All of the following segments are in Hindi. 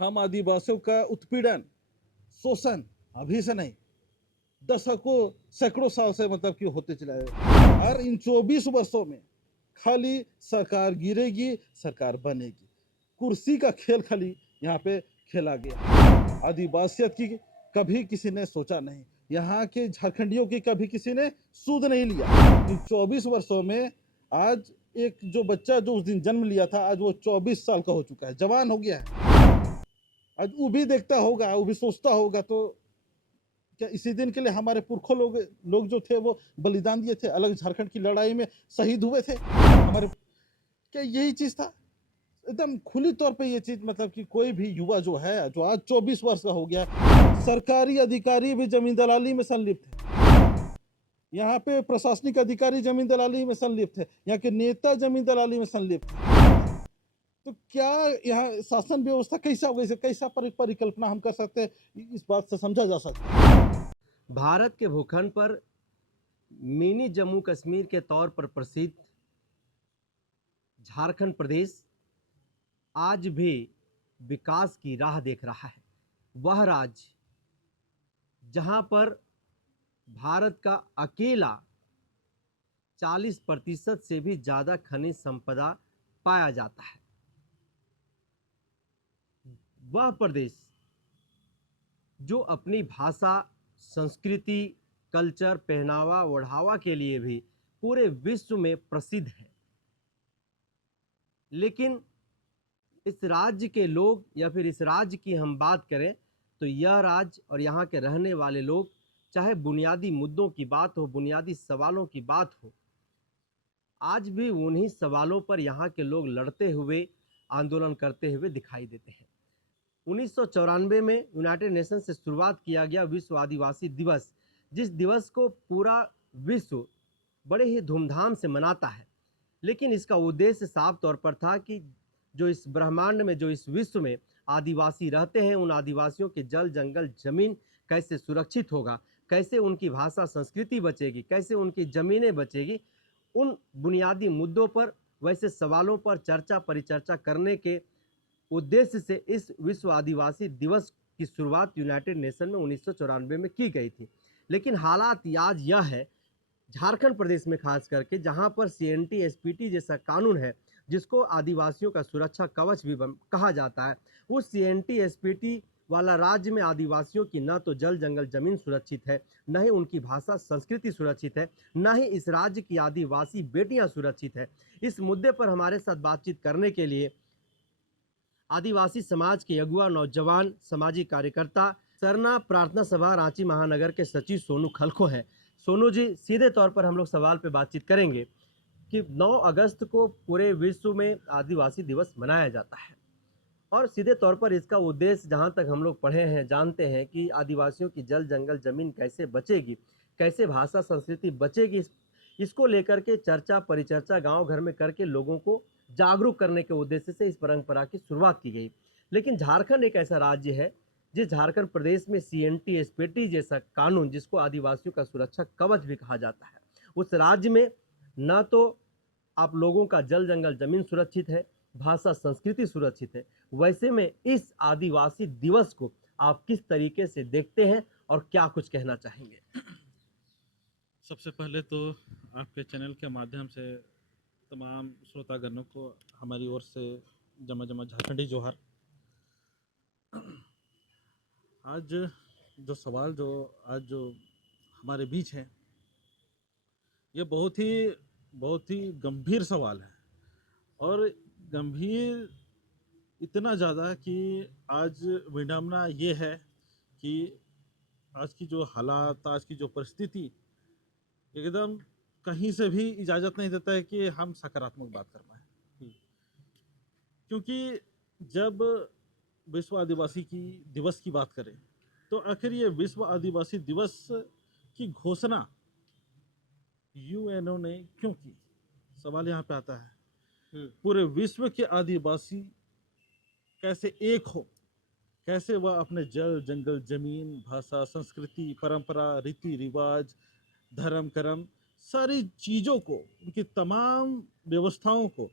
हम आदिवासियों का उत्पीड़न, शोषण अभी से नहीं, दशकों सैकड़ों साल से मतलब कि होते चला है। और इन 24 वर्षों में खाली सरकार गिरेगी, सरकार बनेगी, कुर्सी का खेल खाली यहाँ पे खेला गया। आदिवासियत की कभी किसी ने सोचा नहीं, यहाँ के झारखंडियों की कभी किसी ने सूद नहीं लिया। इन 24 वर्षों में आज एक जो बच्चा जो उस दिन जन्म लिया था, आज वो 24 साल का हो चुका है, जवान हो गया है। आज वो भी देखता होगा, वो भी सोचता होगा, तो क्या इसी दिन के लिए हमारे पुरखों लोग जो थे वो बलिदान दिए थे, अलग झारखंड की लड़ाई में शहीद हुए थे हमारे, क्या यही चीज था? एकदम खुली तौर पे ये चीज मतलब कि कोई भी युवा जो है, जो आज 24 वर्ष का हो गया, सरकारी अधिकारी भी जमीन दलाली में संलिप्त है, यहाँ पे प्रशासनिक अधिकारी जमीन दलाली में संलिप्त है, यहाँ के नेता जमीन दलाली में संलिप्त है। तो क्या यहाँ शासन व्यवस्था कैसा होगा, कैसा परिकल्पना हम कर सकते हैं, इस बात से समझा जा सकता है। भारत के भूखंड पर मिनी जम्मू कश्मीर के तौर पर प्रसिद्ध झारखंड प्रदेश आज भी विकास की राह देख रहा है। वह राज्य जहां पर भारत का अकेला 40% से भी ज़्यादा खनिज संपदा पाया जाता है। वह प्रदेश जो अपनी भाषा, संस्कृति, कल्चर, पहनावा, ओढ़ावा के लिए भी पूरे विश्व में प्रसिद्ध है, लेकिन इस राज्य के लोग या फिर इस राज्य की हम बात करें तो यह राज्य और यहाँ के रहने वाले लोग, चाहे बुनियादी मुद्दों की बात हो, बुनियादी सवालों की बात हो, आज भी उन्हीं सवालों पर यहाँ के लोग लड़ते हुए, आंदोलन करते हुए दिखाई देते हैं। 1994 में यूनाइटेड नेशन से शुरुआत किया गया विश्व आदिवासी दिवस, जिस दिवस को पूरा विश्व बड़े ही धूमधाम से मनाता है, लेकिन इसका उद्देश्य साफ तौर पर था कि जो इस ब्रह्मांड में, जो इस विश्व में आदिवासी रहते हैं, उन आदिवासियों के जल, जंगल, जमीन कैसे सुरक्षित होगा, कैसे उनकी भाषा, संस्कृति बचेगी, कैसे उनकी ज़मीनें बचेगी, उन बुनियादी मुद्दों पर, वैसे सवालों पर चर्चा परिचर्चा करने के उद्देश्य से इस विश्व आदिवासी दिवस की शुरुआत यूनाइटेड नेशन में 1994 में की गई थी। लेकिन हालात आज यह है, झारखंड प्रदेश में खास करके, जहां पर सीएनटी एसपीटी जैसा कानून है, जिसको आदिवासियों का सुरक्षा कवच भी कहा जाता है, उस सीएनटी एसपीटी वाला राज्य में आदिवासियों की न तो जल, जंगल, जमीन सुरक्षित है, न ही उनकी भाषा, संस्कृति सुरक्षित है, न ही इस राज्य की आदिवासी बेटियां सुरक्षित है। इस मुद्दे पर हमारे साथ बातचीत करने के लिए आदिवासी समाज के अगुआ, नौजवान सामाजिक कार्यकर्ता, सरना प्रार्थना सभा रांची महानगर के सचिव सोनू खलखो हैं। सोनू जी, सीधे तौर पर हम लोग सवाल पे बातचीत करेंगे कि 9 अगस्त को पूरे विश्व में आदिवासी दिवस मनाया जाता है, और सीधे तौर पर इसका उद्देश्य, जहाँ तक हम लोग पढ़े हैं, जानते हैं कि आदिवासियों की जल, जंगल, जमीन कैसे बचेगी, कैसे भाषा, संस्कृति बचेगी, इसको लेकर के चर्चा परिचर्चा गांव घर में करके लोगों को जागरूक करने के उद्देश्य से इस परंपरा की शुरुआत की गई। लेकिन झारखंड एक ऐसा राज्य है जिस झारखंड प्रदेश में सीएनटी एसपीटी जैसा कानून, जिसको आदिवासियों का सुरक्षा कवच भी कहा जाता है, उस राज्य में न तो आप लोगों का जल, जंगल, जमीन सुरक्षित है, भाषा, संस्कृति सुरक्षित है। वैसे में इस आदिवासी दिवस को आप किस तरीके से देखते हैं और क्या कुछ कहना चाहेंगे? सबसे पहले तो आपके चैनल के माध्यम से तमाम श्रोतागणों को हमारी ओर से जमा जमा झारखंडी जोहार। आज जो सवाल जो आज जो हमारे बीच है, ये बहुत ही गंभीर सवाल है, और गंभीर इतना ज़्यादा कि आज विडंबना ये है कि आज की जो हालात, आज की जो परिस्थिति एकदम कहीं से भी इजाज़त नहीं देता है कि हम सकारात्मक बात कर पाए। क्योंकि जब विश्व आदिवासी की दिवस की बात करें, तो आखिर ये विश्व आदिवासी दिवस की घोषणा यूएनओ ने क्यों की? सवाल यहाँ पे आता है। पूरे विश्व के आदिवासी कैसे एक हो, कैसे वह अपने जल, जंगल, जमीन, भाषा, संस्कृति, परंपरा, रीति रिवाज, धर्म कर्म, सारी चीज़ों को, उनकी तमाम व्यवस्थाओं को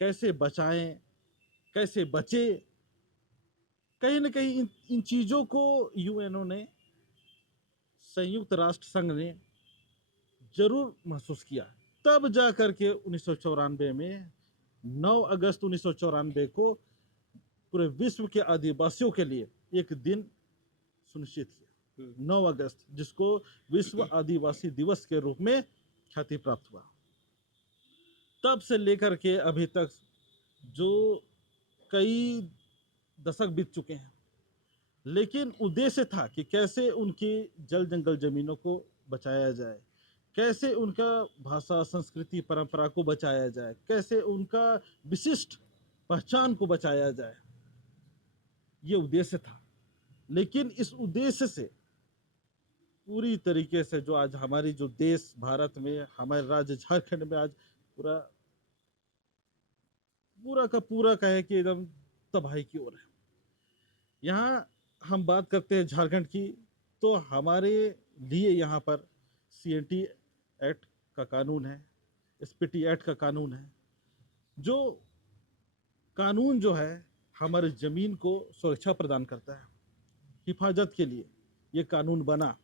कैसे बचाएं, कैसे बचे, कहीं ना कहीं इन चीज़ों को यूएनओ ने, संयुक्त राष्ट्र संघ ने जरूर महसूस किया। तब जा करके 1994 में 9 अगस्त 1994 को पूरे विश्व के आदिवासियों के लिए एक दिन सुनिश्चित किया, 9 अगस्त, जिसको विश्व आदिवासी दिवस के रूप में ख्याति प्राप्त हुआ। तब से लेकर के अभी तक जो कई दशक बीत चुके हैं, लेकिन उद्देश्य था कि कैसे उनकी जल जंगल जमीनों को बचाया जाए, कैसे उनका भाषा संस्कृति परंपरा को बचाया जाए, कैसे उनका विशिष्ट पहचान को बचाया जाए, ये उद्देश्य था। लेकिन इस उद्देश्य से पूरी तरीके से जो आज हमारी जो देश भारत में, हमारे राज्य झारखंड में आज पूरा पूरा का पूरा कहे कि एकदम तबाही की ओर है। यहाँ हम बात करते हैं झारखंड की, तो हमारे लिए यहाँ पर CNT एक्ट का कानून है, SPT एक्ट का कानून है। जो कानून जो है हमारे ज़मीन को सुरक्षा प्रदान करता है, हिफाजत के लिए ये कानून बना।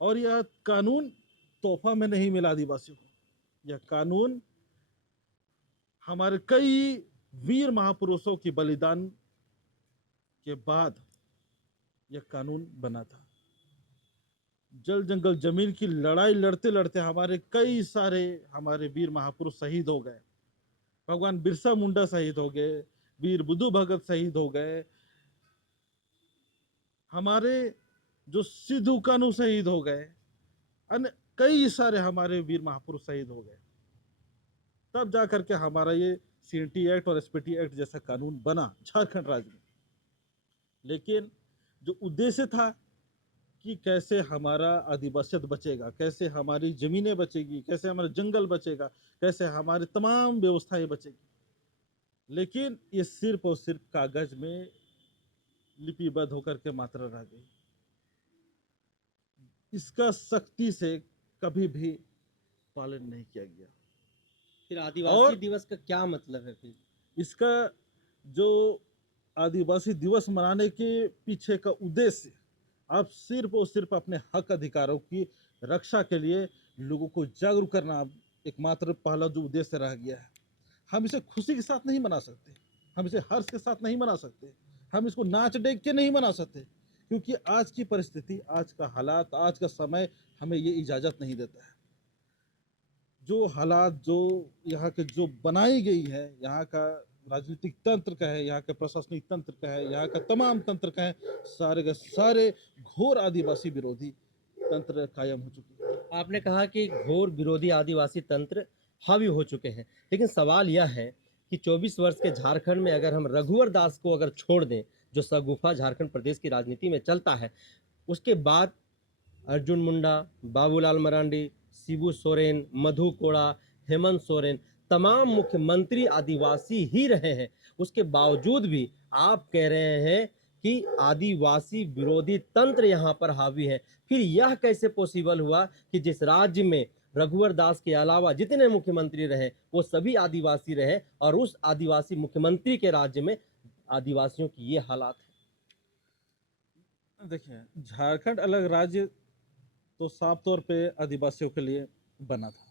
और यह कानून तोहफा में नहीं मिला आदिवासियों को, यह कानून हमारे कई वीर महापुरुषों की बलिदान के बाद यह कानून बना था। जल जंगल जमीन की लड़ाई लड़ते लड़ते हमारे कई सारे हमारे वीर महापुरुष शहीद हो गए। भगवान बिरसा मुंडा शहीद हो गए, वीर बुद्धू भगत शहीद हो गए, हमारे जो सिद्धू कानू शहीद हो गए, अन्य कई सारे हमारे वीर महापुरुष शहीद हो गए। तब जाकर के हमारा ये CNT एक्ट और SPT एक्ट जैसा कानून बना झारखंड राज्य में। लेकिन जो उद्देश्य था कि कैसे हमारा आदिवासियत बचेगा, कैसे हमारी जमीनें बचेगी, कैसे हमारा जंगल बचेगा, कैसे हमारी तमाम व्यवस्थाएं बचेगी, लेकिन ये सिर्फ और सिर्फ कागज में लिपिबद्ध होकर के मात्र रह गई। इसका सख्ती से कभी भी पालन नहीं किया गया। फिर आदिवासी दिवस का क्या मतलब है? फिर इसका जो आदिवासी दिवस मनाने के पीछे का उद्देश्य आप सिर्फ और सिर्फ अपने हक अधिकारों की रक्षा के लिए लोगों को जागरूक करना एकमात्र पहला जो उद्देश्य रह गया है। हम इसे खुशी के साथ नहीं मना सकते, हम इसे हर्ष के साथ नहीं मना सकते, हम इसको नाच डेग के नहीं मना सकते, क्योंकि आज की परिस्थिति, आज का हालात, आज का समय हमें ये इजाज़त नहीं देता है। जो हालात जो यहाँ के जो बनाई गई है, यहाँ का राजनीतिक तंत्र का है, यहाँ के प्रशासनिक तंत्र का है, यहाँ का तमाम तंत्र का है, सारे के सारे घोर आदिवासी विरोधी तंत्र कायम हो चुके हैं। आपने कहा कि घोर विरोधी आदिवासी तंत्र हावी हो चुके हैं, लेकिन सवाल यह है कि 24 वर्ष के झारखंड में अगर हम रघुवर दास को अगर छोड़ दें, जो सगुफा झारखंड प्रदेश की राजनीति में चलता है, उसके बाद अर्जुन मुंडा, बाबूलाल मरांडी, शिबू सोरेन, मधु कोड़ा, हेमंत सोरेन, तमाम मुख्यमंत्री आदिवासी ही रहे हैं। उसके बावजूद भी आप कह रहे हैं कि आदिवासी विरोधी तंत्र यहाँ पर हावी है। फिर यह कैसे पॉसिबल हुआ कि जिस राज्य में रघुवर दास के अलावा जितने मुख्यमंत्री रहे वो सभी आदिवासी रहे, और उस आदिवासी मुख्यमंत्री के राज्य में आदिवासियों की ये हालात है? देखिए, झारखंड अलग राज्य तो साफ तौर पे आदिवासियों के लिए बना था,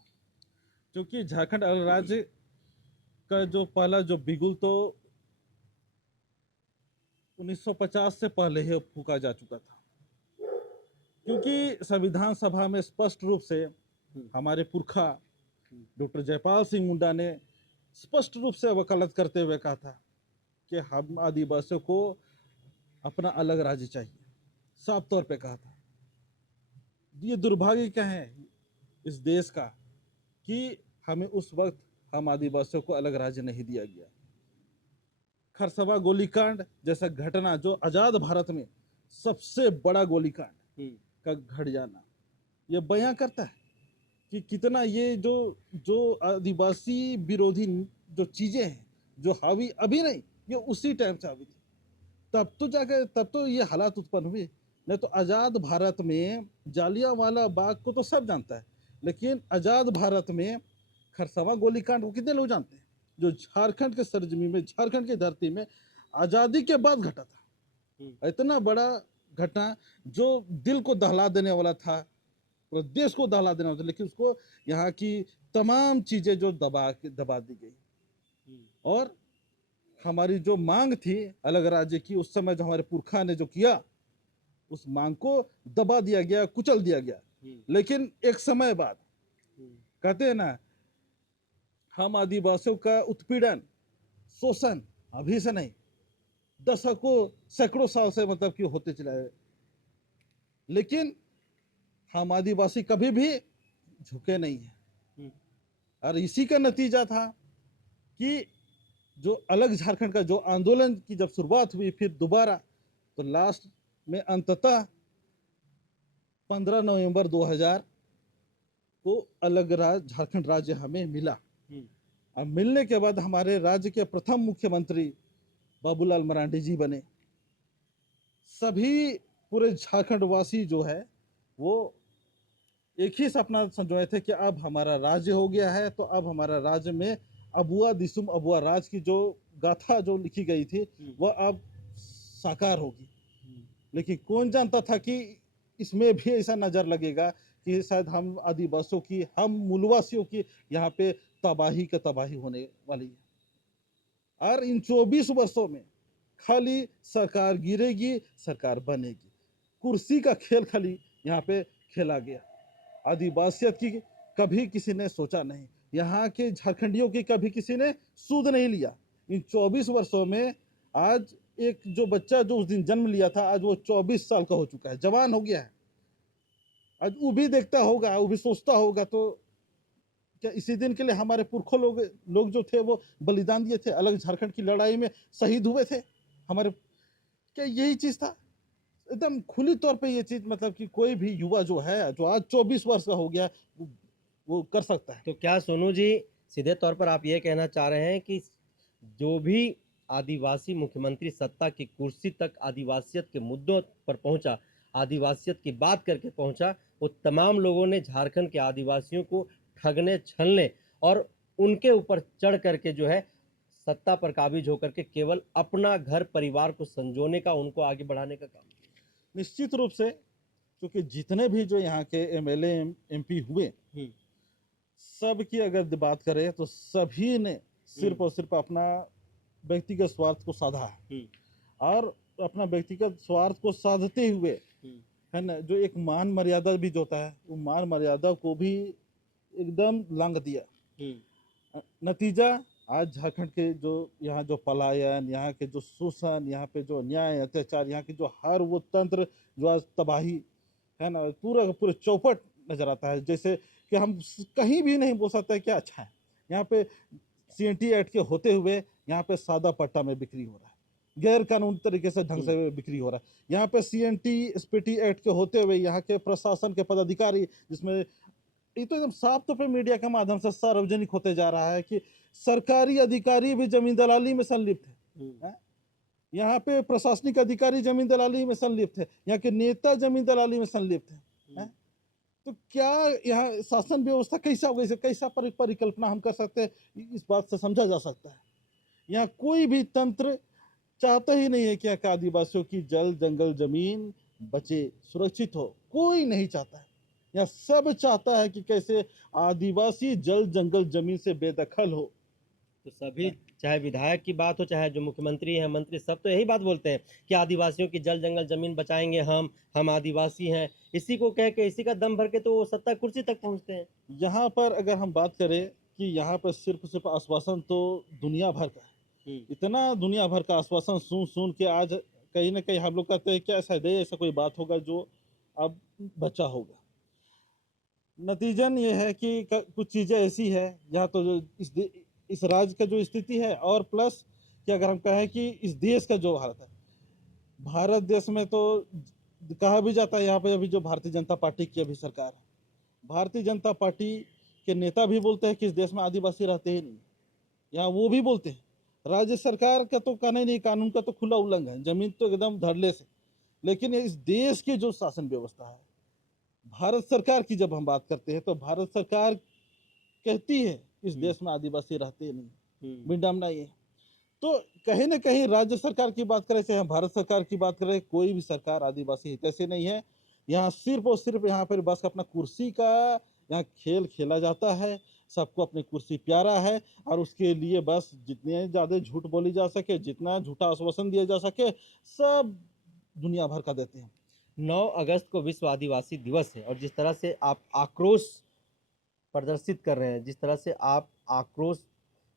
क्योंकि झारखंड अलग राज्य का जो पहला जो बिगुल तो 1950 से पहले ही फूका जा चुका था, क्योंकि संविधान सभा में स्पष्ट रूप से हमारे पुरखा डॉक्टर जयपाल सिंह मुंडा ने स्पष्ट रूप से वकालत करते हुए कहा था कि हम आदिवासियों को अपना अलग राज्य चाहिए, साफ तौर पे कहा था। ये दुर्भाग्य क्या है इस देश का कि हमें उस वक्त हम आदिवासियों को अलग राज्य नहीं दिया गया। खरसवा गोलीकांड जैसा घटना, जो आजाद भारत में सबसे बड़ा गोलीकांड का घट जाना, ये बयां करता है कि कितना ये जो आदिवासी विरोधी जो चीजें हैं, जो हावी अभी नहीं, ये उसी टाइम से हावी थी। तब तो ये हालात उत्पन्न हुए। नहीं तो आजाद भारत में जालियांवाला बाग को तो सब जानता है, लेकिन आजाद भारत में खरसवा गोलीकांड को कितने लोग जानते हैं? जो झारखंड के सरजमी में, झारखंड की धरती में आजादी के बाद घटा था। इतना बड़ा घटना जो दिल को दहला देने वाला था, पूरे देश को दहला देने वाला था, लेकिन उसको यहाँ की तमाम चीजें जो दबा दी गई। और हमारी जो मांग थी अलग राज्य की, उस समय जो हमारे पुरखा ने जो किया, उस मांग को दबा दिया गया, कुचल दिया गया। लेकिन एक समय बाद कहते हैं ना, हम आदिवासियों का उत्पीड़न, शोषण अभी से नहीं, दशकों सैकड़ों साल से मतलब कि होते चला है। लेकिन हम आदिवासी कभी भी झुके नहीं है। और इसी का नतीजा था कि जो अलग झारखंड का जो आंदोलन की जब शुरुआत हुई, फिर दोबारा, तो लास्ट में अंततः 15 नवंबर 2000 को अलग झारखंड राज्य हमें मिला। अब मिलने के बाद हमारे राज्य के प्रथम मुख्यमंत्री बाबूलाल मरांडी जी बने। सभी पूरे झारखंड वासी जो है वो एक ही सपना संजोए थे कि अब हमारा राज्य हो गया है, तो अब हमारा राज्य में अबुआ दिसुम अबुआ राज की जो गाथा जो लिखी गई थी वह अब साकार होगी। लेकिन कौन जानता था कि इसमें भी ऐसा नजर लगेगा कि शायद हम आदिवासियों की, हम मूलवासियों की यहाँ पे तबाही का तबाही होने वाली है। और इन 24 वर्षों में खाली सरकार गिरेगी, सरकार बनेगी, कुर्सी का खेल खाली यहाँ पे खेला गया। आदिवासियत की कभी किसी ने सोचा नहीं, यहाँ के झारखंडियों की कभी किसी ने सूद नहीं लिया। इन 24 वर्षों में आज एक जो बच्चा जो उस दिन जन्म लिया था, आज वो 24 साल का हो चुका है, जवान हो गया है। आज वो भी देखता होगा, वो भी सोचता होगा, तो क्या इसी दिन के लिए हमारे पुरखों लोग जो थे वो बलिदान दिए थे, अलग झारखंड की लड़ाई में शहीद हुए थे हमारे, क्या यही चीज था? एकदम खुली तौर पे ये चीज, मतलब कि कोई भी युवा जो है, जो आज 24 वर्ष का हो गया, वो कर सकता है। तो क्या सोनू जी, सीधे तौर पर आप ये कहना चाह रहे हैं कि जो भी आदिवासी मुख्यमंत्री सत्ता की कुर्सी तक आदिवासियत के मुद्दों पर पहुंचा, आदिवासियत की बात करके पहुंचा, वो तमाम लोगों ने झारखंड के आदिवासियों को ठगने, छलने और उनके ऊपर चढ़ करके जो है सत्ता पर काबिज होकर के केवल अपना घर परिवार को संजोने का, उनको आगे बढ़ाने का काम किया? निश्चित रूप से, क्योंकि जितने भी जो यहाँ के एमएलए एमपी हुए, सब की अगर बात करें तो सभी ने सिर्फ और सिर्फ अपना व्यक्तिगत स्वार्थ को साधा है। और अपना व्यक्तिगत स्वार्थ को साधते हुए, है ना, जो एक मान मर्यादा भी जो होता है, वो मान मर्यादा को भी एकदम लांघ दिया। नतीजा आज झारखंड के जो यहाँ जो पलायन, यहाँ के जो शोषण, यहाँ पे जो अन्याय अत्याचार, यहाँ की जो हर वो तंत्र जो आज तबाही, है ना, पूरे चौपट नजर आता है। जैसे कि हम कहीं भी नहीं बोल सकते क्या अच्छा है। यहाँ पे CNT एक्ट के होते हुए यहाँ पे सादा पट्टा में बिक्री हो रहा है, गैर कानूनी तरीके से ढंग से बिक्री हो रहा है। यहाँ पे CNT SPT एक्ट के होते हुए यहाँ के प्रशासन के पदाधिकारी, जिसमें ये तो एकदम साफ तौर पर मीडिया के माध्यम से सार्वजनिक होते जा रहा है कि सरकारी अधिकारी भी जमीन दलाली में संलिप्त है। यहाँ पे प्रशासनिक अधिकारी जमीन दलाली में संलिप्त है, यहाँ के नेता जमीन दलाली में संलिप्त है। तो क्या यहाँ शासन व्यवस्था कैसा होगा, इसे कैसा परिकल्पना हम कर सकते हैं, इस बात से समझा जा सकता है। यहाँ कोई भी तंत्र चाहता ही नहीं है कि यहाँ के आदिवासियों की जल जंगल जमीन बचे, सुरक्षित हो, कोई नहीं चाहता है। यहाँ सब चाहता है कि कैसे आदिवासी जल जंगल जमीन से बेदखल हो। तो सभी, चाहे विधायक की बात हो, चाहे जो मुख्यमंत्री हैं, मंत्री, सब तो यही बात बोलते हैं कि आदिवासियों की जल जंगल जमीन बचाएंगे, हम आदिवासी हैं। इसी को कह के, इसी का दम भर के तो वो सत्ता कुर्सी तक पहुंचते हैं। यहाँ पर अगर हम बात करें कि यहाँ पर सिर्फ आश्वासन तो दुनिया भर का है, इतना दुनिया भर का आश्वासन सुन के आज कहीं ना कहीं हम लोग कहते हैं क्या शायद ऐसा कोई बात होगा जो अब बचा होगा। नतीजन ये है कि कुछ चीज़ें ऐसी है यहाँ तो जो इस राज्य का जो स्थिति है, और प्लस कि अगर हम कहें कि इस देश का जो हालत है, भारत देश में तो कहा भी जाता है यहाँ पे अभी जो भारतीय जनता पार्टी की अभी सरकार है, भारतीय जनता पार्टी के नेता भी बोलते हैं कि इस देश में आदिवासी रहते ही नहीं। यहाँ वो भी बोलते हैं, राज्य सरकार का तो कहना ही नहीं, कानून का तो खुला उल्लंघन है, जमीन तो एकदम धड़ल्ले से। लेकिन इस देश की जो शासन व्यवस्था है, भारत सरकार की जब हम बात करते हैं तो भारत सरकार कहती है इस देश में आदिवासी रहते नहीं, विडम्बना ये। तो कहीं ना कहीं राज्य सरकार की बात करें चाहे हम भारत सरकार की बात करें, कोई भी सरकार आदिवासी हित से नहीं है। यहाँ सिर्फ और सिर्फ यहाँ पर बस अपना कुर्सी का यहाँ खेल खेला जाता है। सबको अपनी कुर्सी प्यारा है और उसके लिए बस जितने ज्यादा झूठ बोली जा सके, जितना झूठा आश्वासन दिया जा सके, सब दुनिया भर का देते हैं। 9 अगस्त को विश्व आदिवासी दिवस है और जिस तरह से आप आक्रोश प्रदर्शित कर रहे हैं, जिस तरह से आप आक्रोश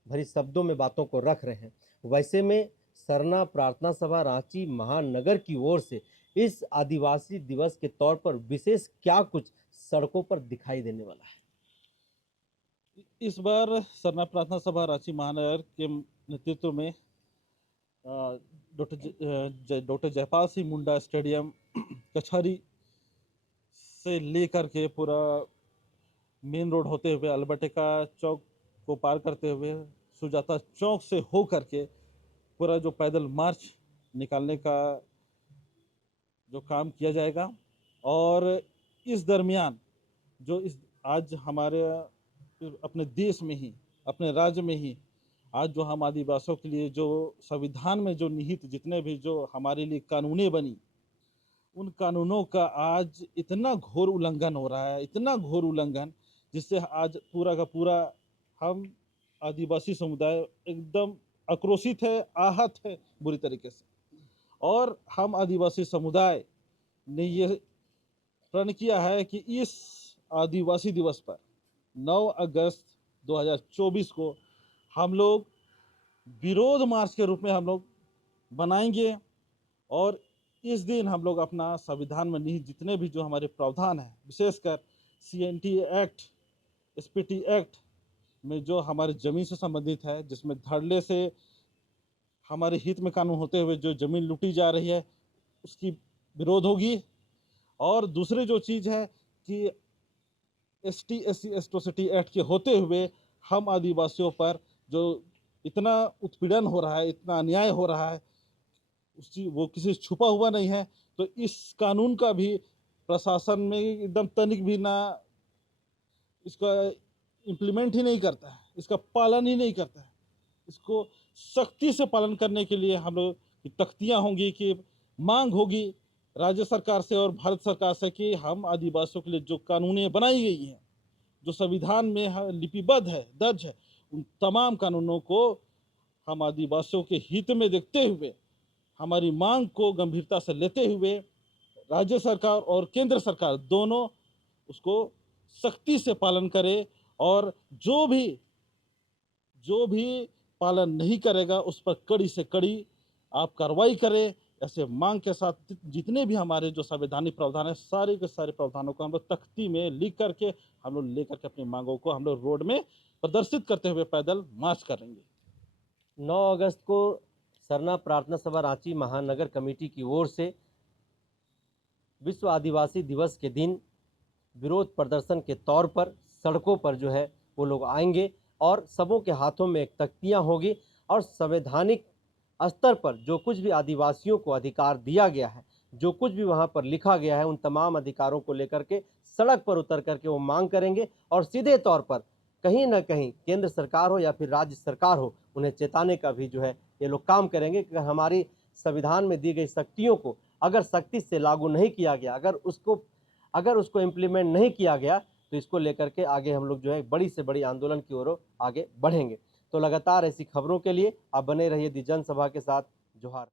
भरी शब्दों में बातों को रख रहे हैं, वैसे में सरना प्रार्थना सभा रांची महानगर की ओर से इस आदिवासी दिवस के तौर पर विशेष क्या कुछ सड़कों पर दिखाई देने वाला है? इस बार सरना प्रार्थना सभा रांची महानगर के नेतृत्व में डॉक्टर जयपाल सिंह मुंडा स्टेडियम कचहरी से लेकर के पूरा मेन रोड होते हुए अल्बर्टेका चौक को पार करते हुए सुजाता चौक से हो करके पूरा जो पैदल मार्च निकालने का जो काम किया जाएगा। और इस दरमियान जो इस आज हमारे अपने देश में ही, अपने राज्य में ही आज जो हम आदिवासियों के लिए जो संविधान में जो निहित जितने भी जो हमारे लिए कानूनें बनी, उन कानूनों का आज इतना घोर उल्लंघन हो रहा है, इतना घोर उल्लंघन, जिससे आज पूरा का पूरा हम आदिवासी समुदाय एकदम आक्रोशित है, आहत है बुरी तरीके से। और हम आदिवासी समुदाय ने ये प्रण किया है कि इस आदिवासी दिवस पर 9 अगस्त 2024 को हम लोग विरोध मार्च के रूप में हम लोग बनाएंगे। और इस दिन हम लोग अपना संविधान में निहित जितने भी जो हमारे प्रावधान हैं, विशेषकर CNT एक्ट, SPT एक्ट में जो हमारे ज़मीन से संबंधित है, जिसमें धड़ल्ले से हमारे हित में कानून होते हुए जो ज़मीन लूटी जा रही है उसकी विरोध होगी। और दूसरी जो चीज़ है कि ST SC एट्रोसिटी एक्ट के होते हुए हम आदिवासियों पर जो इतना उत्पीड़न हो रहा है, इतना अन्याय हो रहा है, वो किसी से छुपा हुआ नहीं है। तो इस कानून का भी प्रशासन में एकदम तनिक भी ना इसका इम्प्लीमेंट ही नहीं करता है, इसका पालन ही नहीं करता है। इसको सख्ती से पालन करने के लिए हम लोग की तख्तियाँ होंगी, कि मांग होगी राज्य सरकार से और भारत सरकार से कि हम आदिवासियों के लिए जो कानूनें बनाई गई हैं, जो संविधान में लिपिबद्ध है, दर्ज है, उन तमाम कानूनों को हम आदिवासियों के हित में देखते हुए, हमारी मांग को गंभीरता से लेते हुए राज्य सरकार और केंद्र सरकार दोनों उसको सख्ती से पालन करे। और जो भी पालन नहीं करेगा उस पर कड़ी से कड़ी आप कार्रवाई करें। ऐसे मांग के साथ जितने भी हमारे जो संवैधानिक प्रावधान है, सारे के सारे प्रावधानों को हम लोग तख्ती में लिख करके हम लोग लेकर के अपनी मांगों को हम लोग रोड में प्रदर्शित करते हुए पैदल मार्च करेंगे। 9 अगस्त को सरना प्रार्थना सभा रांची महानगर कमेटी की ओर से विश्व आदिवासी दिवस के दिन विरोध प्रदर्शन के तौर पर सड़कों पर जो है वो लोग आएंगे और सबों के हाथों में एक तख्तियाँ होगी और संवैधानिक स्तर पर जो कुछ भी आदिवासियों को अधिकार दिया गया है, जो कुछ भी वहाँ पर लिखा गया है, उन तमाम अधिकारों को लेकर के सड़क पर उतर करके वो मांग करेंगे। और सीधे तौर पर कहीं ना कहीं केंद्र सरकार हो या फिर राज्य सरकार हो, उन्हें चेताने का भी जो है ये लोग काम करेंगे कि हमारी संविधान में दी गई शक्तियों को अगर सख्ती से लागू नहीं किया गया, अगर उसको इम्प्लीमेंट नहीं किया गया, तो इसको लेकर के आगे हम लोग जो है बड़ी से बड़ी आंदोलन की ओर आगे बढ़ेंगे। तो लगातार ऐसी खबरों के लिए आप बने रहिए दी जनसभा के साथ। जोहार।